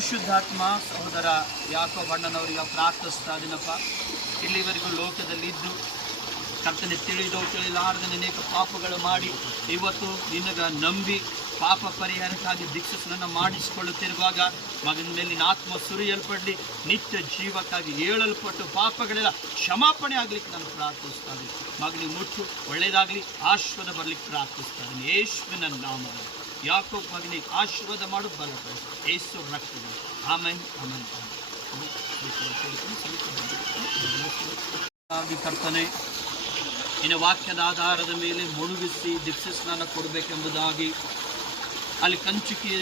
ಪರಿಶುದ್ಧಾತ್ಮ ಸಹೋದರ ಯಾಕೋಬ್ ಅಣ್ಣನವರಿಗೆ ಪ್ರಾರ್ಥಿಸ್ತಾ ಇದ್ದೀನಪ್ಪ. ಇಲ್ಲಿವರೆಗೂ ಲೋಕದಲ್ಲಿದ್ದು ಕರ್ತನೆ ತಿಳಿಲಾರದ ಅನೇಕ ಪಾಪಗಳು ಮಾಡಿ ಇವತ್ತು ನಿನಗ ನಂಬಿ ಪಾಪ ಪರಿಹಾರಕ್ಕಾಗಿ ದೀಕ್ಷೆಯನ್ನು ಮಾಡಿಸಿಕೊಳ್ಳುತ್ತಿರುವಾಗ ಮಗನ ಮೇಲಿನ ಆತ್ಮ ಸುರಿಯಲ್ಪಡಲಿ, ನಿತ್ಯ ಜೀವಕ್ಕಾಗಿ ಏಳಲ್ಪಟ್ಟು ಪಾಪಗಳೆಲ್ಲ ಕ್ಷಮಾಪಣೆ ಆಗ್ಲಿಕ್ಕೆ ನಾನು ಪ್ರಾರ್ಥಿಸ್ತಾ ಇದ್ದೀನಿ. ಮಗನಿಗೆ ಮುಟ್ಟು ಒಳ್ಳೆಯದಾಗಲಿ, ಆಶೀರ್ವಾದ ಬರಲಿಕ್ಕೆ ಪ್ರಾರ್ಥಿಸ್ತಾ ಇದ್ದೀನಿ ಯೇಸುವಿನ ನಾಮದಲ್ಲಿ. ಯಾಕೋಬ್ ಮಗನಿಗೆ ಆಶೀರ್ವಾದ ಮಾಡು, ಬಲಪಡಿಸಿ ಯೇಸು ರಕ್ತದಲ್ಲಿ. ಆಮೆನ್ ಆಮೆನ್ ಕರ್ತನೆ ಇನ್ನು ವಾಕ್ಯದ ಆಧಾರದ ಮೇಲೆ ಮುಳುಗಿಸಿ ದೀಕ್ಷೆ ಸ್ನಾನ ಕೊಡಬೇಕೆಂಬುದಾಗಿ ಅಲ್ಲಿ ಕಂಚುಕಿಯ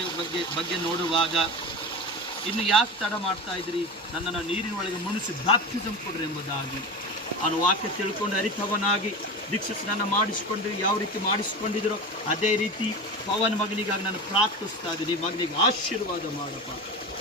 ಬಗ್ಗೆ ನೋಡುವಾಗ ಇನ್ನು ಯಾಕೆ ತಡ ಮಾಡ್ತಾ ಇದ್ರಿ, ನನ್ನನ್ನು ನೀರಿನೊಳಗೆ ಮುಣಿಸಿ ಬ್ಯಾಪ್ಟಿಸಮ್ ಕೊಡ್ರಿ ಎಂಬುದಾಗಿ ಅವನು ವಾಕ್ಯ ತಿಳ್ಕೊಂಡು ಅರಿತವನಾಗಿ ದೀಕ್ಷೆ ಸ್ನಾನ ಮಾಡಿಸಿಕೊಂಡು ಯಾವ ರೀತಿ ಮಾಡಿಸಿಕೊಂಡಿದ್ರು ಅದೇ ರೀತಿ ಪವನ್ ಮಗನಿಗಾಗಿ ನಾನು ಪ್ರಾರ್ಥಿಸ್ತಾ ಇದ್ದೀನಿ. ಮಗನಿಗೆ ಆಶೀರ್ವಾದ ಮಾಡಪ್ಪ.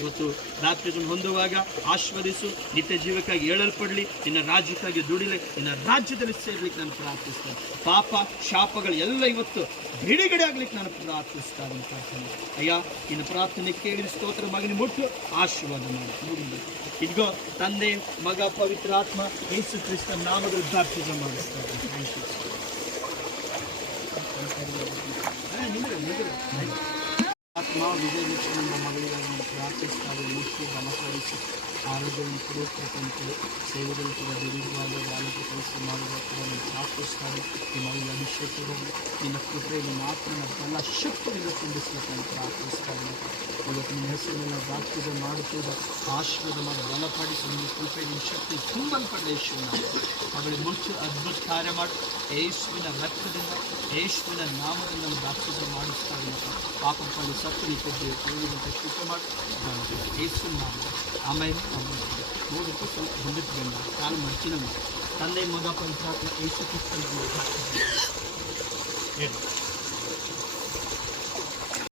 ಇವತ್ತು ಬ್ಯಾಪ್ಟಿಸಮ್ ಹೊಂದುವಾಗ ಆಶೀರ್ವದಿಸು, ನಿತ್ಯ ಜೀವಕ್ಕಾಗಿ ಏಳಲ್ಪಡಲಿ, ನಿನ್ನ ರಾಜ್ಯಕ್ಕಾಗಿ ದುಡಿಲಿ, ನಿನ್ನ ರಾಜ್ಯದಲ್ಲಿ ಸೇರ್ಲಿಕ್ಕೆ ನಾನು ಪ್ರಾರ್ಥಿಸ್ತೇನೆ. ಪಾಪ ಶಾಪಗಳು ಎಲ್ಲ ಇವತ್ತು ಬಿಡುಗಡೆ ಆಗ್ಲಿಕ್ಕೆ ನಾನು ಪ್ರಾರ್ಥಿಸ್ತಾ ಇದ್ದೀನಿ. ಪ್ರಾರ್ಥನೆ ಅಯ್ಯ ನಿನ್ನ ಪ್ರಾರ್ಥನೆ ಕೇಳಿ ಸ್ತೋತ್ರ. ಮಗನಿಗೆ ಮುಟ್ಟು ಆಶೀರ್ವಾದ ಮಾಡಿ. ಇದ್ಗೋ ತಂದೆ ಮಗ ಪವಿತ್ರ ಆತ್ಮ ಯೇಸು ಕ್ರಿಸ್ತನ ನಾಮದಲ್ಲಿ ಬ್ಯಾಪ್ಟಿಸಮ್ ಮಾಡಿಸ್ತಾ ಇದ್ದೀನಿ. ಆತ್ಮ ವಿಜಯಲಕ್ಷ್ಮಿ ನಮ್ಮ ಮಗಳಿಗಾಗಿ ನಾವು ಪ್ರಾರ್ಥಿಸ್ತಾರೆ. ಮುಟ್ಟು ಬಲಪಡಿಸಿ ಆರೋಗ್ಯವನ್ನು ಕೊಡುವಂತೆ ಸೇವೆಗಳು ಕೂಡ ವಿವಿಧವಾದ ಬಾಲಕ ಕೆಲಸ ಮಾಡುವ ಕೂಡ ನಾವು ಪ್ರಾರ್ಥಿಸ್ತಾರೆ. ಈ ಮಗಳಿಗೆ ಅಭಿಷೇಕದಲ್ಲಿ ನಿನ್ನ ಕೃಪೆ, ನಿನ್ನ ಆತ್ಮನ ಬಲ ಶಕ್ತಿಯಿಂದ ತುಂಬಿಸ್ಲಿಕ್ಕೆ ನಾನು ಪ್ರಾರ್ಥಿಸ್ತಾರೆ. ಇವತ್ತು ನಿನ್ನ ಹೆಸರಿನ ಬ್ಯಾಪ್ಟಿಸಮ್ ಮಾಡುತ್ತಿದ್ದ ಆಶೀರ್ವಾದ ಮಾಡಿ ಬಲಪಡಿಸಿ ನಿನ್ನ ಕೃಪೆ, ನಿನ್ನ ಶಕ್ತಿ ತುಂಬಲ್ಪಡಲಿ. ಯೇಸುವಿನ ಮಗಳಿಗೆ ಮುಚ್ಚು ಅದ್ಭುತ ಕಾರ್ಯ ಮಾಡಿ ಯೇಸುವಿನ ರಕ್ತದಿಂದ ಯೇಸುವಿನ ನಾಮದಿಂದ ನಾನು ಬ್ಯಾಪ್ಟಿಸಮ್ ಮಾಡಿಸ್ತಾ ಇದ್ದೀನಿ. ಪಾಪದಲ್ಲಿ ಸತ್ತು ನಿಂತಿದ್ದೇವೆ ಕೃಪೆ ಮಾಡಿ ಯೇಸುವಿನ ನಾಮ. ಆಮೇಲೆ ನೋಡೋಕ್ಕೆ ಸ್ವಲ್ಪ ಬಂದಿತ್ತು ಬಂದ ಕಾಲು ಮರ್ಚಿನ ತಂದೆ ಮಗ ಪಂಚಾತ್ಮ ಯೇಸು ಕ್ರಿಸ್ತನ